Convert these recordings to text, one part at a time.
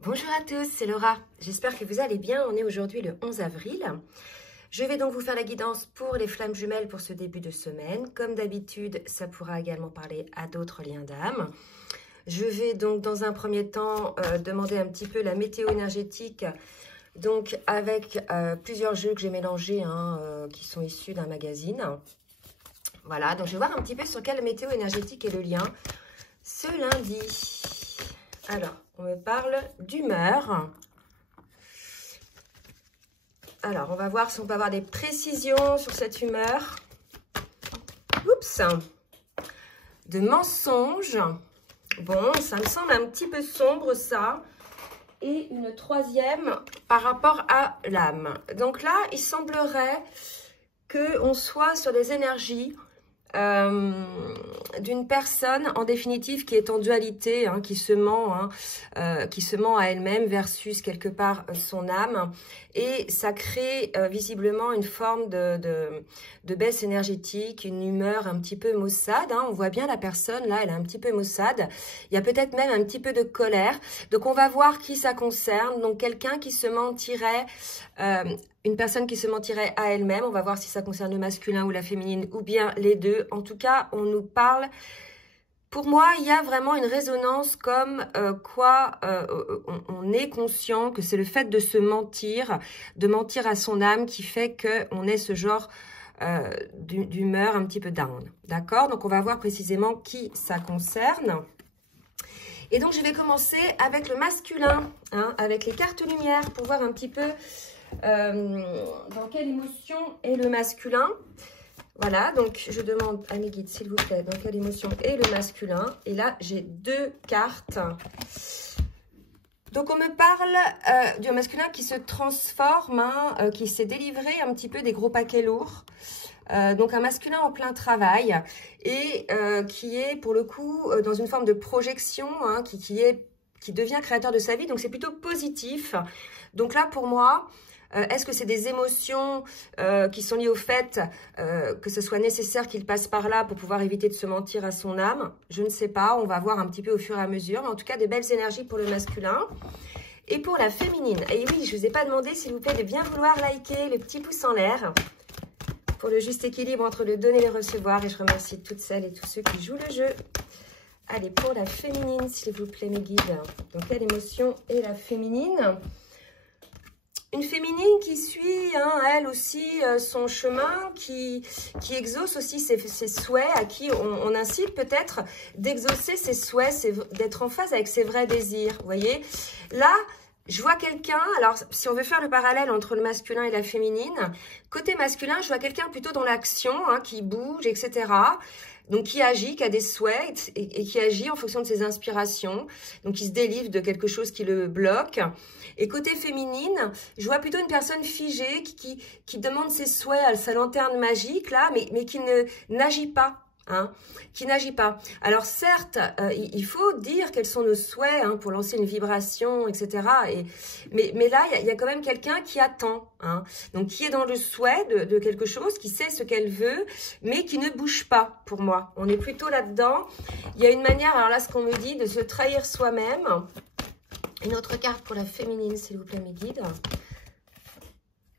Bonjour à tous, c'est Laura. J'espère que vous allez bien. On est aujourd'hui le 11 avril. Je vais donc vous faire la guidance pour les flammes jumelles pour ce début de semaine. Comme d'habitude, ça pourra également parler à d'autres liens d'âme. Je vais donc dans un premier temps demander un petit peu la météo énergétique, donc avec plusieurs jeux que j'ai mélangés qui sont issus d'un magazine. Voilà, donc je vais voir un petit peu sur quelle météo énergétique est le lien ce lundi. Alors, on me parle d'humeur. Alors, on va voir si on peut avoir des précisions sur cette humeur. Oups! De mensonges. Bon, ça me semble un petit peu sombre, ça. Et une troisième par rapport à l'âme. Donc là, il semblerait qu'on soit sur des énergies d'une personne en définitive qui est en dualité, qui se ment à elle-même versus quelque part son âme, et ça crée visiblement une forme de baisse énergétique, une humeur un petit peu maussade. On voit bien la personne là, elle est un petit peu maussade, il y a peut-être même un petit peu de colère. Donc on va voir qui ça concerne. Donc quelqu'un qui se mentirait, une personne qui se mentirait à elle-même. On va voir si ça concerne le masculin ou la féminine, ou bien les deux. En tout cas, on nous parle. Pour moi, il y a vraiment une résonance comme on est conscient que c'est le fait de se mentir, de mentir à son âme qui fait qu'on ait ce genre d'humeur un petit peu down. D'accord? Donc, on va voir précisément qui ça concerne. Et donc, je vais commencer avec le masculin, avec les cartes lumière, pour voir un petit peu dans quelle émotion est le masculin. Voilà, donc je demande à mes guides, s'il vous plaît, dans quelle émotion est le masculin. Et là, j'ai deux cartes. Donc, on me parle du masculin qui se transforme, qui s'est délivré un petit peu des gros paquets lourds. Donc, un masculin en plein travail et qui est, pour le coup, dans une forme de projection, qui devient créateur de sa vie. Donc, c'est plutôt positif. Donc là, pour moi, est-ce que c'est des émotions qui sont liées au fait que ce soit nécessaire qu'il passe par là pour pouvoir éviter de se mentir à son âme? Je ne sais pas, on va voir un petit peu au fur et à mesure. Mais en tout cas, des belles énergies pour le masculin. Et pour la féminine, et oui, je ne vous ai pas demandé, s'il vous plaît, de bien vouloir liker le petit pouce en l'air pour le juste équilibre entre le donner et le recevoir. Et je remercie toutes celles et tous ceux qui jouent le jeu. Allez, pour la féminine, s'il vous plaît, mes guides. Donc, quelle émotion est la féminine? Une féminine qui suit, elle aussi, son chemin, qui exauce aussi ses souhaits, à qui on incite peut-être d'exaucer ses souhaits, d'être en phase avec ses vrais désirs. Vous voyez, là, je vois quelqu'un, alors si on veut faire le parallèle entre le masculin et la féminine, côté masculin, je vois quelqu'un plutôt dans l'action, qui bouge, etc., donc qui agit, qui a des souhaits et qui agit en fonction de ses inspirations. Donc qui se délivre de quelque chose qui le bloque. Et côté féminine, je vois plutôt une personne figée qui demande ses souhaits à sa lanterne magique là, mais qui n'agit pas. Qui n'agit pas. Alors certes, il faut dire quels sont nos souhaits pour lancer une vibration, etc. Mais là, il y a quand même quelqu'un qui attend, donc qui est dans le souhait de quelque chose, qui sait ce qu'elle veut, mais qui ne bouge pas pour moi. On est plutôt là-dedans. Il y a une manière, alors là, ce qu'on me dit, de se trahir soi-même. Une autre carte pour la féminine, s'il vous plaît, mes guides.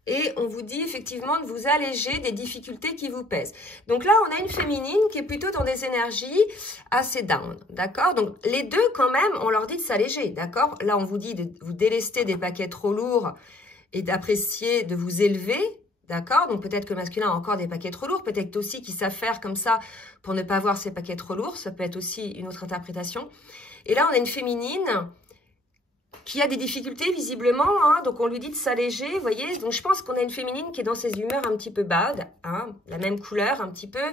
Et on vous dit effectivement de vous alléger des difficultés qui vous pèsent. Donc là, on a une féminine qui est plutôt dans des énergies assez down, d'accord? Donc les deux, quand même, on leur dit de s'alléger, d'accord? Là, on vous dit de vous délester des paquets trop lourds et d'apprécier, de vous élever, d'accord? Donc peut-être que le masculin a encore des paquets trop lourds, peut-être aussi qu'il savent faire comme ça pour ne pas avoir ces paquets trop lourds. Ça peut être aussi une autre interprétation. Et là, on a une féminine qui a des difficultés visiblement, donc on lui dit de s'alléger, vous voyez. Donc je pense qu'on a une féminine qui est dans ses humeurs un petit peu bad, la même couleur un petit peu,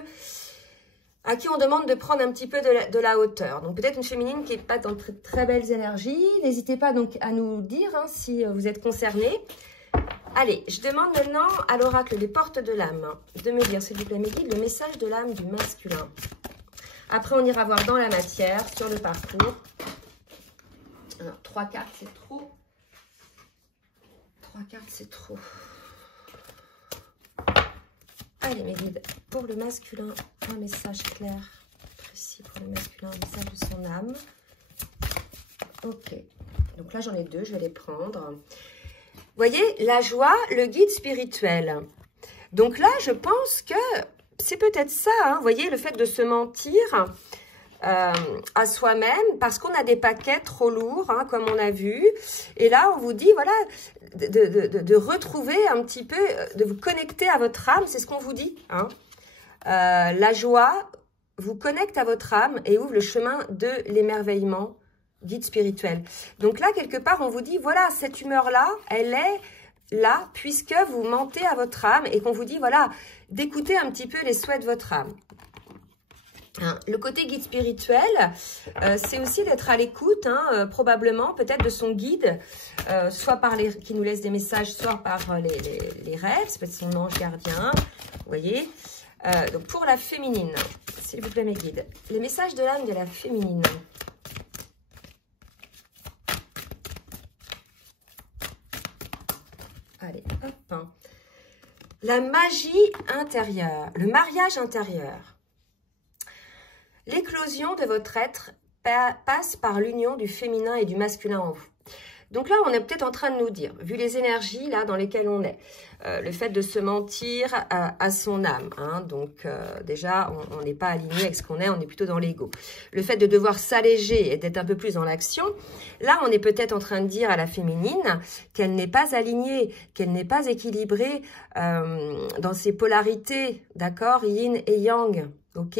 à qui on demande de prendre un petit peu de la hauteur. Donc peut-être une féminine qui n'est pas dans de très belles énergies. N'hésitez pas donc à nous dire si vous êtes concernés. Allez, je demande maintenant à l'oracle des portes de l'âme de me dire, s'il vous plaît, mes guides, le message de l'âme du masculin. Après, on ira voir dans la matière, sur le parcours. Alors, 3 cartes, c'est trop. 3 cartes, c'est trop. Allez, mes guides, pour le masculin, un message clair, précis pour le masculin, un message de son âme. Ok. Donc là, j'en ai deux, je vais les prendre. Vous voyez, la joie, le guide spirituel. Donc là, je pense que c'est peut-être ça, hein, vous voyez, le fait de se mentir à soi-même parce qu'on a des paquets trop lourds, hein, comme on a vu. Et là, on vous dit, voilà, de retrouver un petit peu, de vous connecter à votre âme, c'est ce qu'on vous dit. Hein. La joie vous connecte à votre âme et ouvre le chemin de l'émerveillement, guide spirituel. Donc là, quelque part, on vous dit, voilà, cette humeur-là, elle est là, puisque vous mentez à votre âme et qu'on vous dit, voilà, d'écouter un petit peu les souhaits de votre âme. Hein, le côté guide spirituel, c'est aussi d'être à l'écoute, hein, probablement, peut-être de son guide, soit par qui nous laisse des messages, soit par les rêves, c'est peut-être son ange gardien, vous voyez. Donc pour la féminine, s'il vous plaît mes guides, les messages de l'âme de la féminine. Allez, hop. La magie intérieure, le mariage intérieur. L'éclosion de votre être passe par l'union du féminin et du masculin en vous. Donc là, on est peut-être en train de nous dire, vu les énergies là dans lesquelles on est, le fait de se mentir à son âme. Hein, donc déjà, on n'est pas aligné avec ce qu'on est, on est plutôt dans l'ego. Le fait de devoir s'alléger et d'être un peu plus dans l'action, là, on est peut-être en train de dire à la féminine qu'elle n'est pas alignée, qu'elle n'est pas équilibrée dans ses polarités, d'accord, yin et yang. Ok,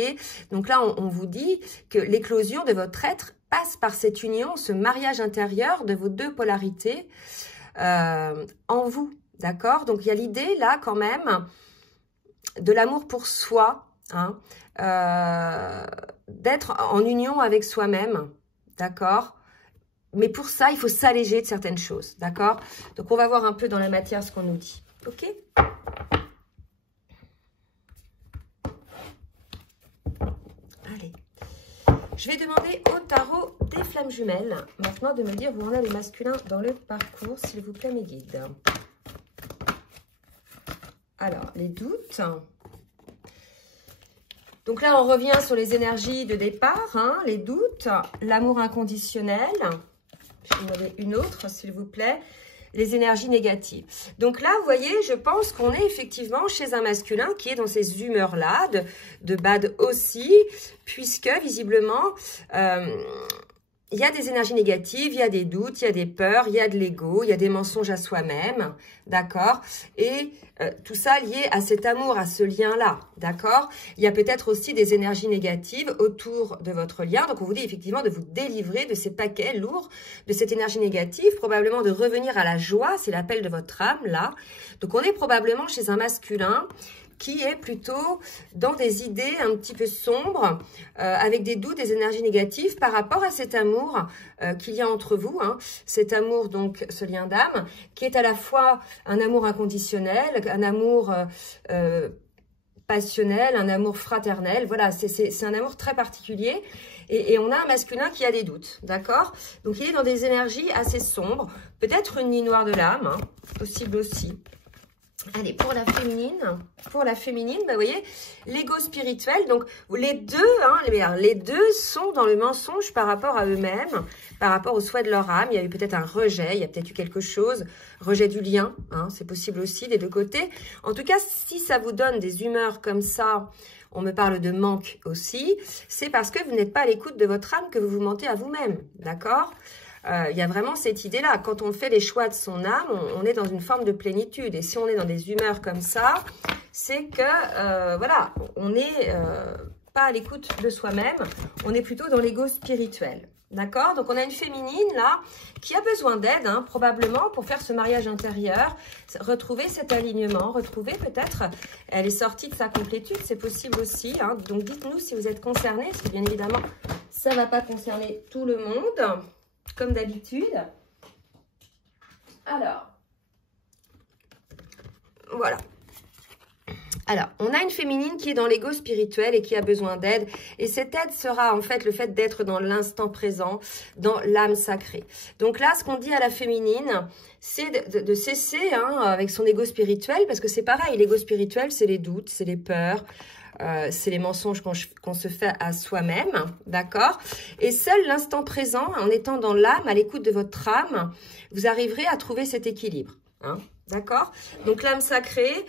donc là, on vous dit que l'éclosion de votre être passe par cette union, ce mariage intérieur de vos deux polarités en vous, d'accord? Donc, il y a l'idée, là, quand même, de l'amour pour soi, hein, d'être en union avec soi-même, d'accord? Mais pour ça, il faut s'alléger de certaines choses, d'accord? Donc, on va voir un peu dans la matière ce qu'on nous dit, ok? Allez, je vais demander au tarot des flammes jumelles, maintenant de me dire où on a les masculins dans le parcours, s'il vous plaît mes guides. Alors, les doutes. Donc là, on revient sur les énergies de départ, hein, les doutes, l'amour inconditionnel. Je vais demander une autre, s'il vous plaît. Les énergies négatives. Donc là, vous voyez, je pense qu'on est effectivement chez un masculin qui est dans ces humeurs-là, de bad aussi, puisque visiblement, il y a des énergies négatives, il y a des doutes, il y a des peurs, il y a de l'ego, il y a des mensonges à soi-même, d'accord? Et tout ça lié à cet amour, à ce lien-là, d'accord? Il y a peut-être aussi des énergies négatives autour de votre lien. Donc, on vous dit effectivement de vous délivrer de ces paquets lourds, de cette énergie négative, probablement de revenir à la joie, c'est l'appel de votre âme, là. Donc, on est probablement chez un masculin qui est plutôt dans des idées un petit peu sombres, avec des doutes, des énergies négatives par rapport à cet amour qu'il y a entre vous, hein, cet amour, donc ce lien d'âme, qui est à la fois un amour inconditionnel, un amour passionnel, un amour fraternel, voilà, c'est un amour très particulier, et on a un masculin qui a des doutes, d'accord? Donc il est dans des énergies assez sombres, peut-être une nuit noire de l'âme, hein, possible aussi. Allez, pour la féminine, bah, vous voyez, l'ego spirituel, donc les deux, hein, les deux sont dans le mensonge par rapport à eux-mêmes, par rapport au souhait de leur âme. Il y a eu peut-être un rejet, il y a peut-être eu quelque chose, rejet du lien, hein, c'est possible aussi des deux côtés. En tout cas, si ça vous donne des humeurs comme ça, on me parle de manque aussi, c'est parce que vous n'êtes pas à l'écoute de votre âme que vous vous mentez à vous-même, d'accord ? Il y a vraiment cette idée-là. Quand on fait les choix de son âme, on est dans une forme de plénitude. Et si on est dans des humeurs comme ça, c'est que, voilà, on n'est pas à l'écoute de soi-même. On est plutôt dans l'ego spirituel. D'accord? Donc, on a une féminine, là, qui a besoin d'aide, hein, probablement, pour faire ce mariage intérieur, retrouver cet alignement, retrouver peut-être, elle est sortie de sa complétude, c'est possible aussi. Hein. Donc, dites-nous si vous êtes concernés, parce que bien évidemment, ça ne va pas concerner tout le monde. Comme d'habitude. Alors, voilà. Alors, on a une féminine qui est dans l'ego spirituel et qui a besoin d'aide. Et cette aide sera en fait le fait d'être dans l'instant présent, dans l'âme sacrée. Donc là, ce qu'on dit à la féminine, c'est de cesser hein, avec son ego spirituel, parce que c'est pareil, l'ego spirituel, c'est les doutes, c'est les peurs, c'est les mensonges qu'on se fait à soi-même, d'accord? Et seul l'instant présent, en étant dans l'âme, à l'écoute de votre âme, vous arriverez à trouver cet équilibre, hein, d'accord? Donc l'âme sacrée,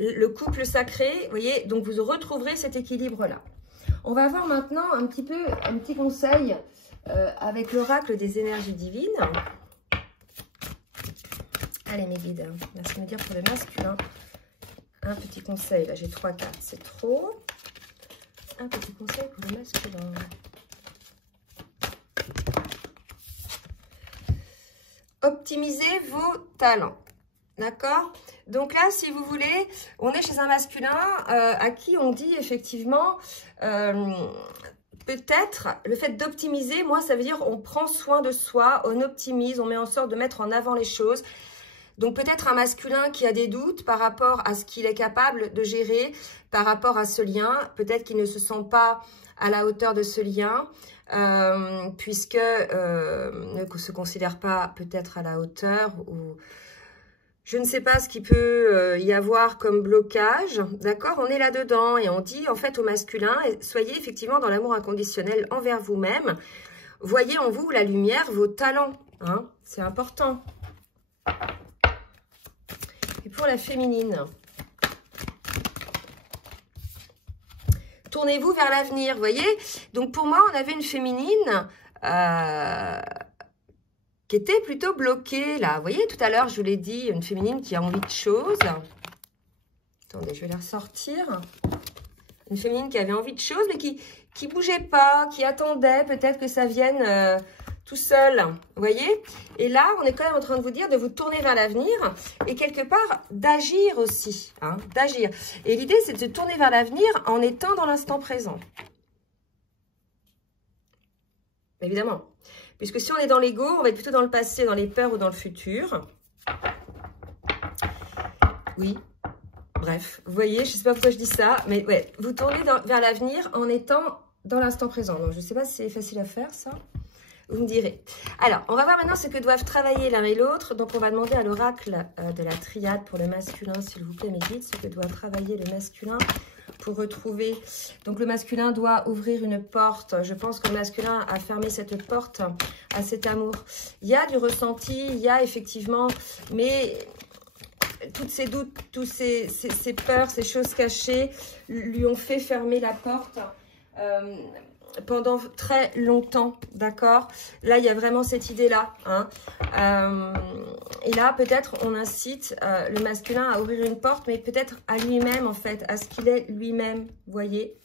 le couple sacré, vous voyez, donc vous retrouverez cet équilibre-là. On va voir maintenant un petit conseil avec l'oracle des énergies divines. Allez mes guides, merci de me dire pour le masculin. Un petit conseil, là j'ai 3 cartes, c'est trop. Un petit conseil pour le masculin. Optimisez vos talents, d'accord? Donc là, si vous voulez, on est chez un masculin à qui on dit effectivement, peut-être, le fait d'optimiser, moi ça veut dire on prend soin de soi, on optimise, on met en sorte de mettre en avant les choses. Donc peut-être un masculin qui a des doutes par rapport à ce qu'il est capable de gérer, par rapport à ce lien. Peut-être qu'il ne se sent pas à la hauteur de ce lien, puisque ne se considère pas peut-être à la hauteur. Ou je ne sais pas ce qu'il peut y avoir comme blocage. D'accord, on est là-dedans et on dit en fait au masculin, soyez effectivement dans l'amour inconditionnel envers vous-même. Voyez en vous la lumière, vos talents. Hein, c'est important. Et pour la féminine, tournez-vous vers l'avenir, vous voyez. Donc pour moi, on avait une féminine qui était plutôt bloquée là. Vous voyez, tout à l'heure, je vous l'ai dit, une féminine qui a envie de choses. Attendez, je vais la ressortir. Une féminine qui avait envie de choses, mais qui bougeait pas, qui attendait peut-être que ça vienne tout seul, vous voyez. Et là, on est quand même en train de vous dire de vous tourner vers l'avenir et quelque part d'agir aussi, hein, d'agir. Et l'idée, c'est de se tourner vers l'avenir en étant dans l'instant présent. Évidemment. Puisque si on est dans l'ego, on va être plutôt dans le passé, dans les peurs ou dans le futur. Oui. Bref, vous voyez, je ne sais pas pourquoi je dis ça, mais ouais, vous tournez vers l'avenir en étant dans l'instant présent. Donc, je ne sais pas si c'est facile à faire, ça. Vous me direz. Alors, on va voir maintenant ce que doivent travailler l'un et l'autre. Donc, on va demander à l'oracle de la triade pour le masculin, s'il vous plaît, mes guides, ce que doit travailler le masculin pour retrouver. Donc, le masculin doit ouvrir une porte. Je pense que le masculin a fermé cette porte à cet amour. Il y a du ressenti, il y a effectivement, mais tous ces doutes, tous ces peurs, ces choses cachées lui ont fait fermer la porte. Pendant très longtemps, d'accord? Là, il y a vraiment cette idée-là. Hein. Et là, peut-être, on incite le masculin à ouvrir une porte, mais peut-être à lui-même, en fait, à ce qu'il est lui-même, vous voyez?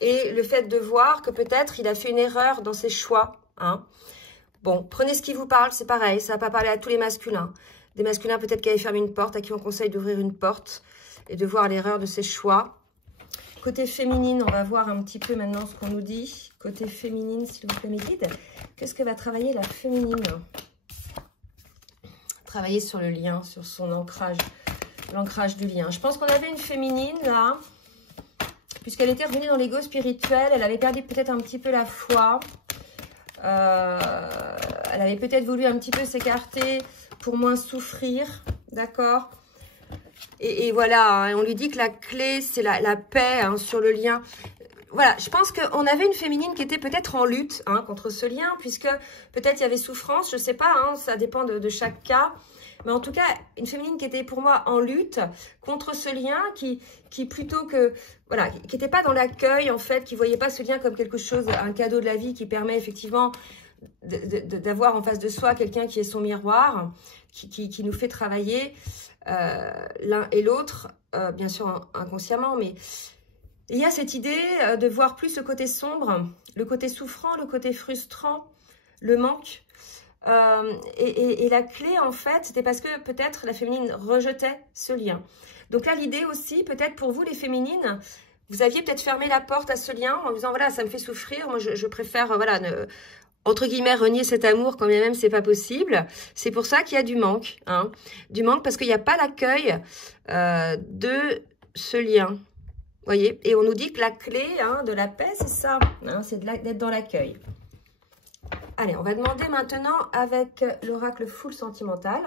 Et le fait de voir que peut-être il a fait une erreur dans ses choix. Hein. Bon, prenez ce qui vous parle, c'est pareil, ça ne va pas parler à tous les masculins. Des masculins peut-être qui avaient fermé une porte, à qui on conseille d'ouvrir une porte et de voir l'erreur de ses choix. Côté féminine, on va voir un petit peu maintenant ce qu'on nous dit. Côté féminine, s'il vous plaît, mes guides. Qu'est-ce que va travailler la féminine? Travailler sur le lien, sur son ancrage, l'ancrage du lien. Je pense qu'on avait une féminine, là, puisqu'elle était revenue dans l'ego spirituel. Elle avait perdu peut-être un petit peu la foi. Elle avait peut-être voulu un petit peu s'écarter pour moins souffrir, d'accord? Et voilà, hein, on lui dit que la clé, c'est la paix, hein, sur le lien. Voilà, je pense qu'on avait une féminine qui était peut-être en lutte, hein, contre ce lien, puisque peut-être il y avait souffrance, je ne sais pas, hein, ça dépend de chaque cas. Mais en tout cas, une féminine qui était pour moi en lutte contre ce lien, qui plutôt que, voilà, qui n'était pas dans l'accueil, en fait, qui ne voyait pas ce lien comme quelque chose, un cadeau de la vie qui permet effectivement d'avoir en face de soi quelqu'un qui est son miroir, qui nous fait travailler l'un et l'autre, bien sûr inconsciemment, mais il y a cette idée de voir plus le côté sombre, le côté souffrant, le côté frustrant, le manque. Et la clé, en fait, c'était parce que peut-être la féminine rejetait ce lien. Donc là, l'idée aussi, peut-être pour vous, les féminines, vous aviez peut-être fermé la porte à ce lien en disant, voilà, ça me fait souffrir, moi je préfère, voilà, entre guillemets, renier cet amour quand bien même c'est pas possible. C'est pour ça qu'il y a du manque, hein. Du manque parce qu'il n'y a pas l'accueil de ce lien. Vous voyez? Et on nous dit que la clé, hein, de la paix, c'est ça, hein, c'est d'être dans l'accueil. Allez, on va demander maintenant avec l'oracle full sentimental.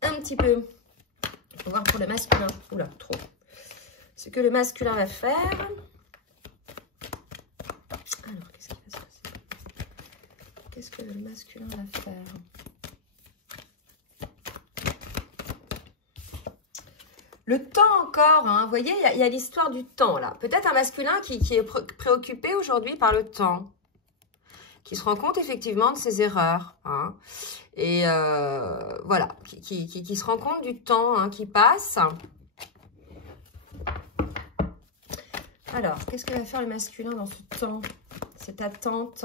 Un petit peu faut voir pour le masculin. Oula, trop. Ce que le masculin va faire. Alors, qu'est-ce qui va se passer? Qu'est-ce que le masculin va faire? Le temps encore, hein. Vous voyez, il y a l'histoire du temps là. Peut-être un masculin qui est préoccupé aujourd'hui par le temps, qui se rend compte effectivement de ses erreurs, hein. Et voilà, qui se rend compte du temps, hein, qui passe. Alors, qu'est-ce que va faire le masculin dans ce temps, cette attente?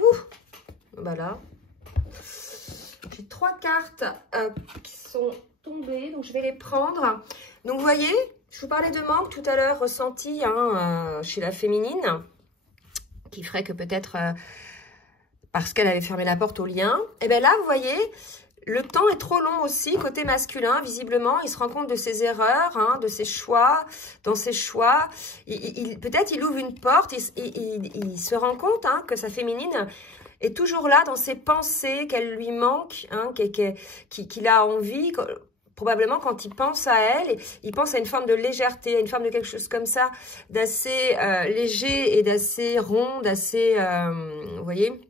Ouh, bah là, j'ai 3 cartes qui sont tombées, donc je vais les prendre. Donc, vous voyez, je vous parlais de manque tout à l'heure, ressenti, hein, chez la féminine, qui ferait que peut-être, parce qu'elle avait fermé la porte au lien, et bien là, vous voyez, le temps est trop long aussi, côté masculin, visiblement, il se rend compte de ses erreurs, hein, de ses choix, dans ses choix. Peut-être il ouvre une porte, il se rend compte, hein, que sa féminine est toujours là dans ses pensées, qu'elle lui manque, hein, qu'il a envie, probablement quand il pense à elle, il pense à une forme de légèreté, à une forme de quelque chose comme ça, d'assez léger et d'assez rond, d'assez, vous voyez,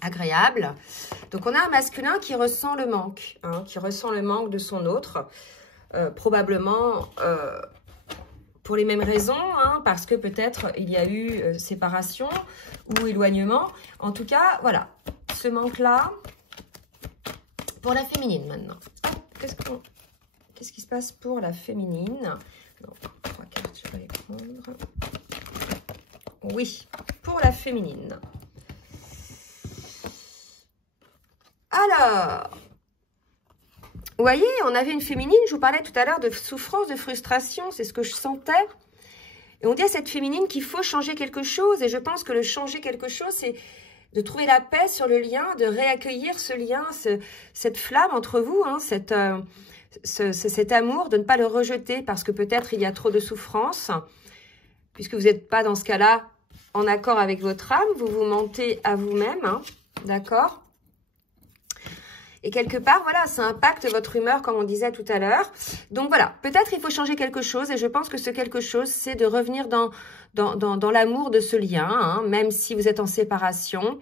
agréable. Donc, on a un masculin qui ressent le manque, hein, qui ressent le manque de son autre, probablement pour les mêmes raisons, hein, parce que peut-être il y a eu séparation ou éloignement. En tout cas, voilà, ce manque-là, pour la féminine maintenant. Qu'est-ce qui se passe pour la féminine? Donc, 3 cartes, je vais les prendre. Oui, pour la féminine. Alors, vous voyez, on avait une féminine, je vous parlais tout à l'heure de souffrance, de frustration, c'est ce que je sentais. Et on dit à cette féminine qu'il faut changer quelque chose, et je pense que le changer quelque chose, c'est de trouver la paix sur le lien, de réaccueillir ce lien, cette flamme entre vous, hein, cet amour, de ne pas le rejeter, parce que peut-être il y a trop de souffrance, puisque vous n'êtes pas dans ce cas-là en accord avec votre âme, vous vous mentez à vous-même, hein, d'accord ? Et quelque part, voilà, ça impacte votre humeur, comme on disait tout à l'heure. Donc voilà, peut-être il faut changer quelque chose. Et je pense que ce quelque chose, c'est de revenir dans l'amour de ce lien, hein, même si vous êtes en séparation,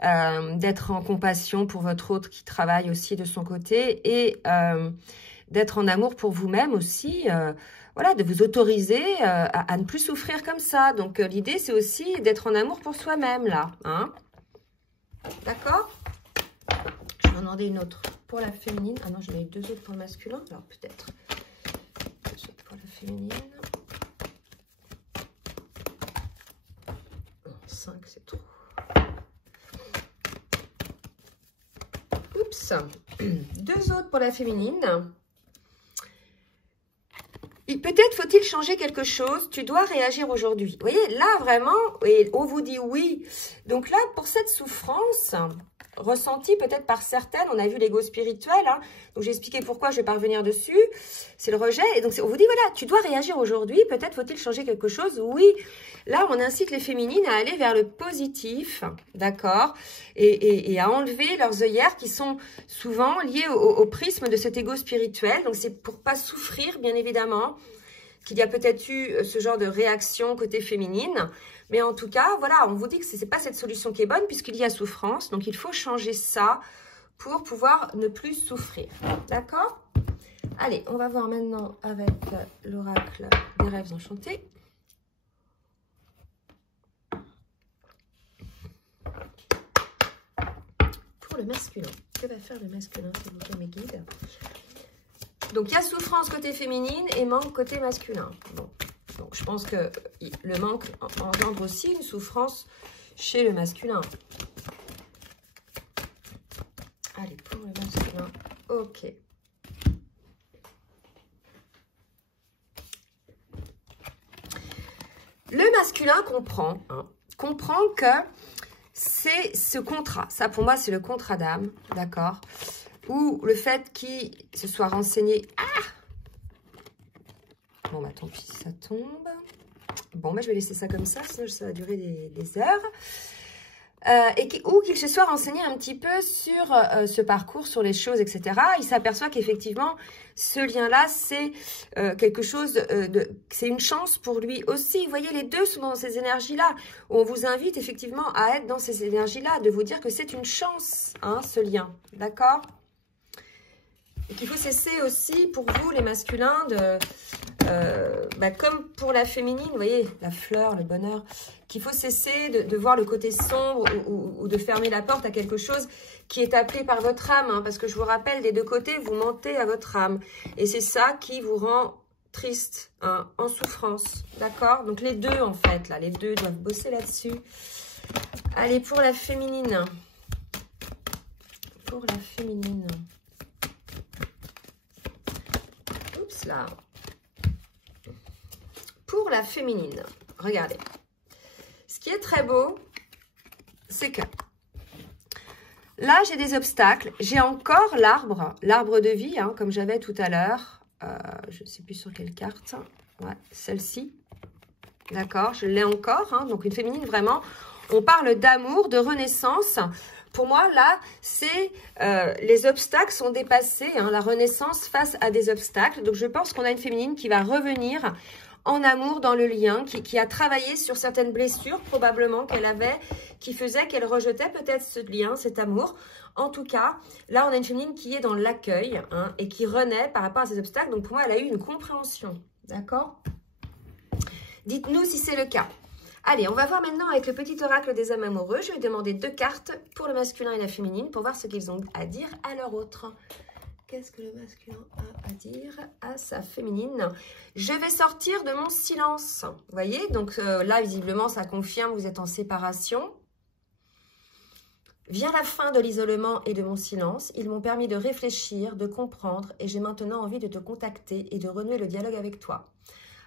d'être en compassion pour votre autre qui travaille aussi de son côté et d'être en amour pour vous-même aussi. Voilà, de vous autoriser à ne plus souffrir comme ça. Donc l'idée, c'est aussi d'être en amour pour soi-même, là. Hein, d'accord ? Je vais en demander une autre pour la féminine. Ah non, j'en ai eu 2 autres pour le masculin. Alors peut-être 2 autres pour la féminine. 5, c'est trop. Oups. 2 autres pour la féminine. Peut-être faut-il changer quelque chose. Tu dois réagir aujourd'hui. Vous voyez, là vraiment, et on vous dit oui. Donc là, pour cette souffrance ressentie peut-être par certaines, on a vu l'ego spirituel, hein, donc j'ai expliqué pourquoi, je vais pas revenir dessus, c'est le rejet, et donc on vous dit voilà, tu dois réagir aujourd'hui, peut-être faut-il changer quelque chose, oui, là on incite les féminines à aller vers le positif, d'accord, et à enlever leurs œillères qui sont souvent liées au prisme de cet ego spirituel, donc c'est pour pas souffrir bien évidemment, qu'il y a peut-être eu ce genre de réaction côté féminine. Mais en tout cas, voilà, on vous dit que ce n'est pas cette solution qui est bonne puisqu'il y a souffrance. Donc, il faut changer ça pour pouvoir ne plus souffrir. D'accord? Allez, on va voir maintenant avec l'oracle des rêves enchantés. Pour le masculin, que va faire le masculin, s'il vous plaît, mes guides? Donc, il y a souffrance côté féminine et manque côté masculin. Bon. Donc, je pense que le manque engendre aussi une souffrance chez le masculin. Allez, pour le masculin, ok. Le masculin comprend, hein, comprend que c'est ce contrat. Ça, pour moi, c'est le contrat d'âme, d'accord? Ou le fait qu'il se soit renseigné... Ah! Bon, bah tant pis, ça tombe. Bon, bah je vais laisser ça comme ça, sinon ça va durer des heures. ou qu'il se soit renseigné un petit peu sur ce parcours, sur les choses, etc. Il s'aperçoit qu'effectivement, ce lien-là, c'est quelque chose c'est une chance pour lui aussi. Vous voyez, les deux sont dans ces énergies-là. On vous invite effectivement à être dans ces énergies-là, de vous dire que c'est une chance, hein, ce lien. D'accord? Et qu'il faut cesser aussi, pour vous, les masculins, comme pour la féminine, vous voyez, la fleur, le bonheur, qu'il faut cesser de voir le côté sombre ou de fermer la porte à quelque chose qui est appelé par votre âme. Hein, parce que je vous rappelle, des deux côtés, vous mentez à votre âme. Et c'est ça qui vous rend triste, hein, en souffrance. D'accord? Donc les deux, en fait, là, les deux doivent bosser là-dessus. Allez, pour la féminine. Pour la féminine. Oups, là. Pour la féminine, regardez. Ce qui est très beau, c'est que là, j'ai des obstacles. J'ai encore l'arbre de vie, hein, comme j'avais tout à l'heure. Je ne sais plus sur quelle carte. Ouais, celle-ci. D'accord, je l'ai encore. Hein, donc, une féminine, vraiment. On parle d'amour, de renaissance. Pour moi, là, c'est les obstacles sont dépassés. Hein, la renaissance face à des obstacles. Donc, je pense qu'on a une féminine qui va revenir en amour dans le lien, qui a travaillé sur certaines blessures probablement qu'elle avait, qui faisait qu'elle rejetait peut-être ce lien, cet amour. En tout cas, là, on a une féminine qui est dans l'accueil, hein, et qui renaît par rapport à ces obstacles. Donc, pour moi, elle a eu une compréhension. D'accord? Dites-nous si c'est le cas. Allez, on va voir maintenant avec le petit oracle des hommes amoureux. Je vais demander 2 cartes pour le masculin et la féminine pour voir ce qu'ils ont à dire à leur autre. Qu'est-ce que le masculin a à dire à sa féminine? Je vais sortir de mon silence. Vous voyez, donc là, visiblement, ça confirme, vous êtes en séparation. Vient la fin de l'isolement et de mon silence. Ils m'ont permis de réfléchir, de comprendre, et j'ai maintenant envie de te contacter et de renouer le dialogue avec toi.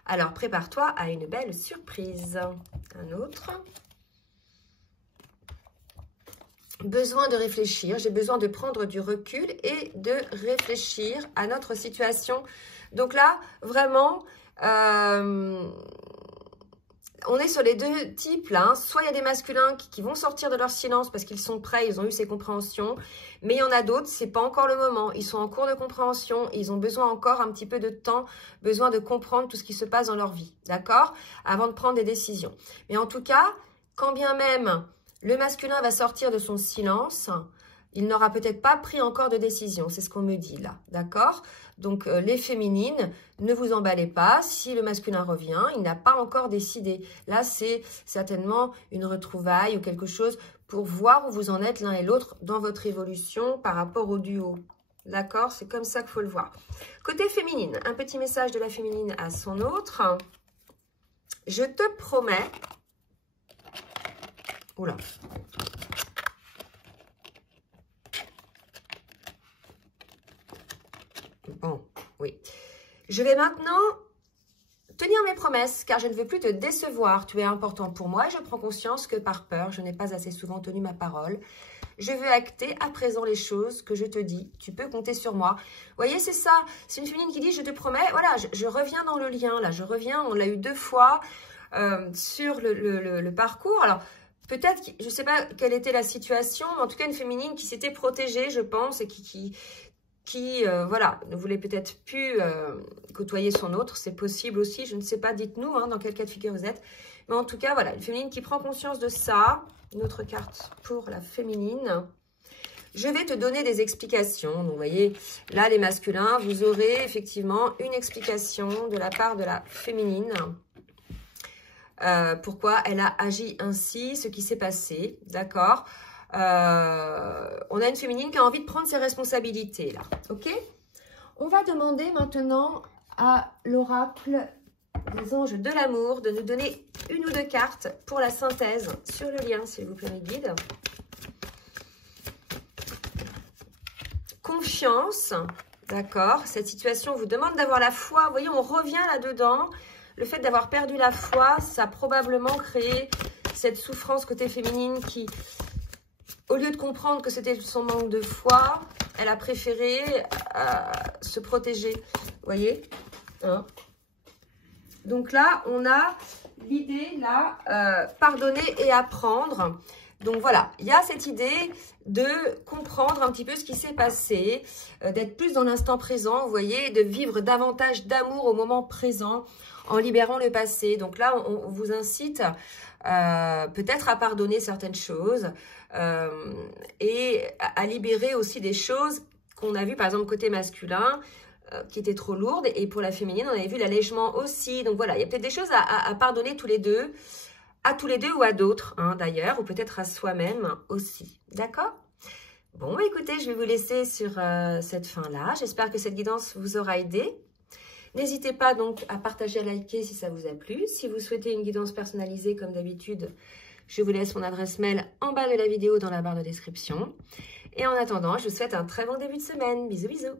Alors, prépare-toi à une belle surprise. Un autre. Besoin de réfléchir, j'ai besoin de prendre du recul et de réfléchir à notre situation. Donc là, vraiment, on est sur les deux types là. Hein. Soit il y a des masculins qui vont sortir de leur silence parce qu'ils sont prêts, ils ont eu ces compréhensions. Mais il y en a d'autres, c'est pas encore le moment. Ils sont en cours de compréhension, ils ont besoin encore un petit peu de temps, besoin de comprendre tout ce qui se passe dans leur vie, d'accord? Avant de prendre des décisions. Mais en tout cas, quand bien même le masculin va sortir de son silence, il n'aura peut-être pas pris encore de décision. C'est ce qu'on me dit là, d'accord? Donc, les féminines, ne vous emballez pas. Si le masculin revient, il n'a pas encore décidé. Là, c'est certainement une retrouvaille ou quelque chose pour voir où vous en êtes l'un et l'autre dans votre évolution par rapport au duo. D'accord? C'est comme ça qu'il faut le voir. Côté féminine, un petit message de la féminine à son autre. Je te promets... Oula. Bon, oui. Je vais maintenant tenir mes promesses, car je ne veux plus te décevoir. Tu es important pour moi et je prends conscience que par peur, je n'ai pas assez souvent tenu ma parole. Je veux acter à présent les choses que je te dis. Tu peux compter sur moi. Vous voyez, c'est ça. C'est une féminine qui dit, je te promets, voilà, je reviens dans le lien. Là, je reviens, on l'a eu 2 fois sur le parcours. Alors, peut-être, je ne sais pas quelle était la situation, mais en tout cas, une féminine qui s'était protégée, je pense, et qui voilà, ne voulait peut-être plus côtoyer son autre. C'est possible aussi, je ne sais pas, dites-nous hein, dans quel cas de figure vous êtes. Mais en tout cas, voilà, une féminine qui prend conscience de ça. Une autre carte pour la féminine. Je vais te donner des explications. Donc, vous voyez, là, les masculins, vous aurez effectivement une explication de la part de la féminine. Pourquoi elle a agi ainsi, ce qui s'est passé, d'accord? On a une féminine qui a envie de prendre ses responsabilités, là, ok? On va demander maintenant à l'oracle des anges de l'amour de nous donner 1 ou 2 cartes pour la synthèse sur le lien, s'il vous plaît, mes guides. Confiance, d'accord? Cette situation vous demande d'avoir la foi. Vous voyez, on revient là-dedans. Le fait d'avoir perdu la foi, ça a probablement créé cette souffrance côté féminine qui, au lieu de comprendre que c'était son manque de foi, elle a préféré se protéger. Vous voyez hein? Donc là, on a l'idée, là, pardonner et apprendre. Donc voilà, il y a cette idée de comprendre un petit peu ce qui s'est passé, d'être plus dans l'instant présent, vous voyez, de vivre davantage d'amour au moment présent en libérant le passé. Donc là, on vous incite peut-être à pardonner certaines choses et à libérer aussi des choses qu'on a vues, par exemple, côté masculin, qui étaient trop lourdes. Et pour la féminine, on avait vu l'allègement aussi. Donc voilà, il y a peut-être des choses à pardonner tous les deux. À tous les deux ou à d'autres, hein, d'ailleurs, ou peut-être à soi-même aussi. D'accord? Bon, écoutez, je vais vous laisser sur cette fin-là. J'espère que cette guidance vous aura aidé. N'hésitez pas donc à partager, à liker si ça vous a plu. Si vous souhaitez une guidance personnalisée, comme d'habitude, je vous laisse mon adresse mail en bas de la vidéo dans la barre de description. Et en attendant, je vous souhaite un très bon début de semaine. Bisous, bisous!